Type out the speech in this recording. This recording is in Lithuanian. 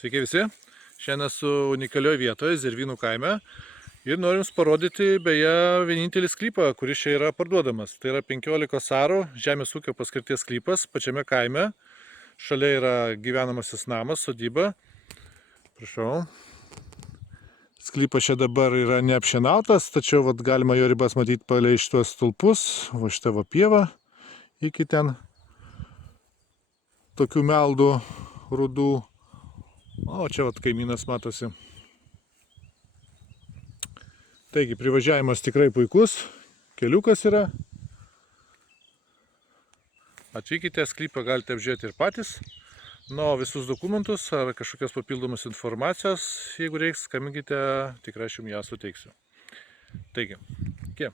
Sveiki visi, šiandien esu unikalioje vietoje, Zervynų kaime ir noriu Jums parodyti beje vienintelį sklypą, kuris čia yra parduodamas. Tai yra 15 arų žemės ūkio paskirties sklypas pačiame kaime. Šalia yra gyvenamasis namas, sodyba. Prašau. Sklypas čia dabar yra neapšienautas, tačiau galima jo ribas matyti palei šitos stulpus, va šitą va pievą iki ten tokių meldų rudų. O čia kaimynas matosi. Taigi, privažiavimas tikrai puikus, keliukas yra. Atvykite, sklypą galite apžiūrėti ir patys. O visus dokumentus ar kažkokios papildomos informacijos, jeigu reiks, skambinkite, tikrai aš jums ją suteiksiu. Taigi, iki.